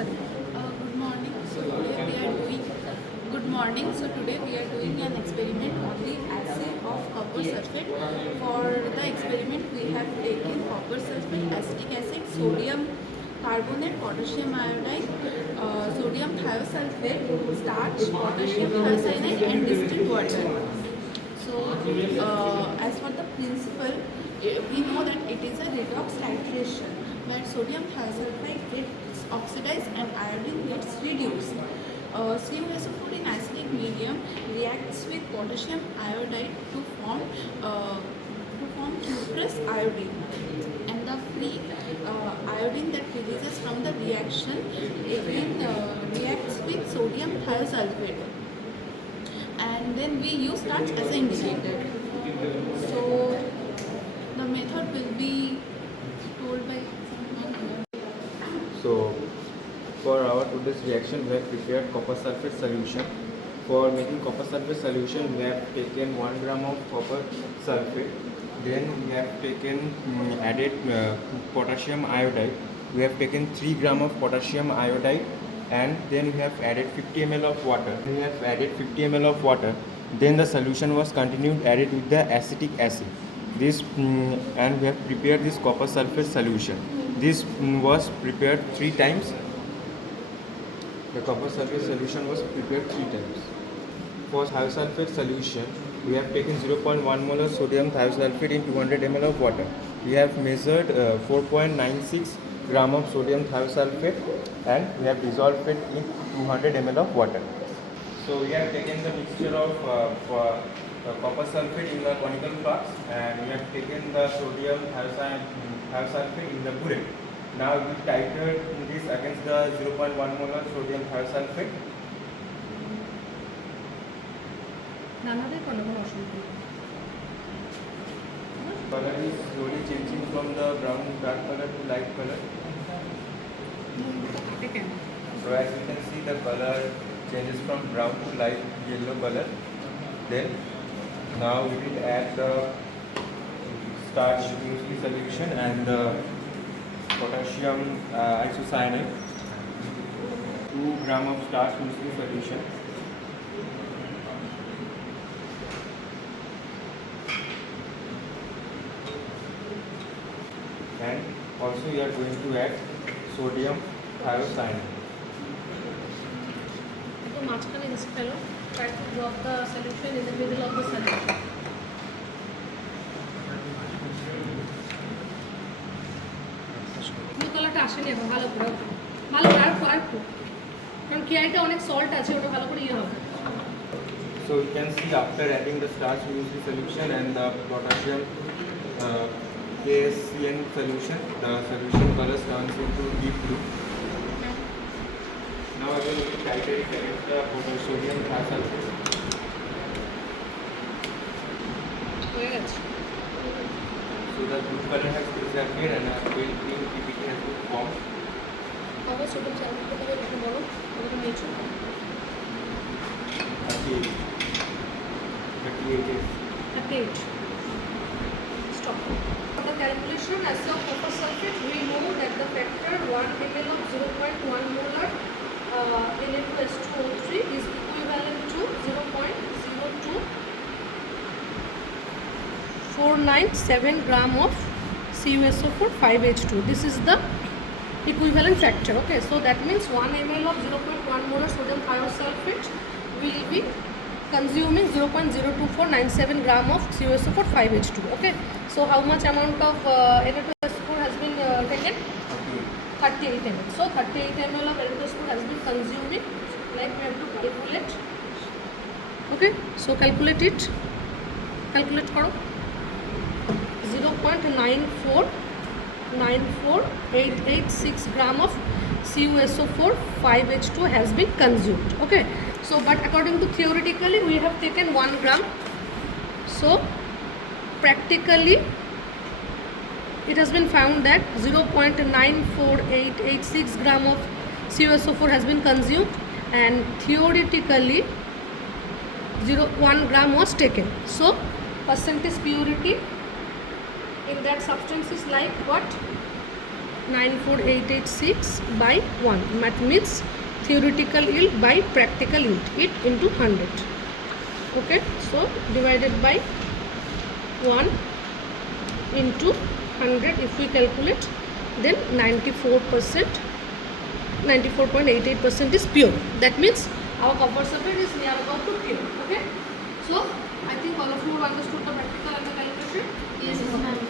Good morning. So today we are doing good morning. So today we are doing an experiment on the assay of copper sulfate. For the experiment, we have taken copper sulfate, acetic acid, sodium carbonate, potassium iodide, sodium thiosulfate, starch, potassium thiocyanide, and distilled water. So, as for the principle, we know that it is a redox titration where sodium thiosulfide gets oxidized and iodine gets reduced. CuSO4 in acidic medium reacts with potassium iodide to form cuprous iodine, and the free iodine that releases from the reaction again reacts with sodium thiosulfate, and then we use starch as an indicator. So the method will be told by someone. So, for our today's reaction, we have prepared copper sulfate solution. For making copper sulfate solution, we have taken 1 gram of copper sulfate. Then we have taken added potassium iodide. We have taken 3 gram of potassium iodide, and then we have added 50 ml of water. We have added 50 ml of water. Then the solution was continued added with the acetic acid. And we have prepared this copper sulfate solution. This was prepared 3 times. The copper sulfate solution was prepared 3 times. For thiosulfate solution, we have taken 0.1 molar sodium thiosulfate in 200 ml of water. We have measured 4.96 gram of sodium thiosulfate, and we have dissolved it in 200 ml of water. So we have taken the mixture of copper sulfate in the conical flask, and we have taken the sodium thiosulfate in the burette. Now we titrate this against the 0.1 molar sodium thiosulfate. Color is slowly changing from the brown dark color to light color. So as you can see, the color changes from brown to light yellow color. Then now we will add the starch muesli solution and the potassium isocyanate. 2 gram of starch muesli solution. And also we are going to add sodium thiocyanate. So Machkane this fellow try to drop the solution in the middle of the solution. Blue কালারটা আসেনি এখন ভালো করে আর কারণ কেআইটা অনেক salt আছে ওটা ভালো করে হবে। So you can see after adding the starch muesli solution and the potassium KSCN solution, the solution color turns into deep blue. Now again we will titrate against the sodium thiosulfate. So the blue color has disappeared and a pale green PPT has been formed. আবার ছোট চামচ করে একটু বড় ওটা নিচে 38. Stop. For the calculation as of copper sulfate, we know that the factor 1 ml of 0.1 molar Na2S2O3 is equivalent to 0.02497 gram of CuSO4 5H2. This is the equivalent factor. Okay, so that means 1 ml of 0.1 molar sodium thiosulfate will be consuming 0.02497 gram of CuSO4 5H2. Okay, so how much amount of Na2S4 has been taken? 38 ml. So 38 ml of Na2S4 has been consuming. Like we have to calculate. Okay, so calculate it. Calculate karo. 0.94886 gram of CuSO4 5H2 has been consumed. Okay, so but according to theoretically we have taken 1 gram. So practically it has been found that 0.94886 gram of CuSO4 has been consumed, and theoretically 1 gram was taken. So percentage purity in that substance is like what? 94886 by 1. That means theoretical yield by practical yield. It into 100. Okay, so divided by 1 into 100, if we calculate, then 94%, 94.88% is pure. That means our copper sulfate is near about to pure. Okay, so I think all of you have understood the practical and the calculation. Yes, ma'am.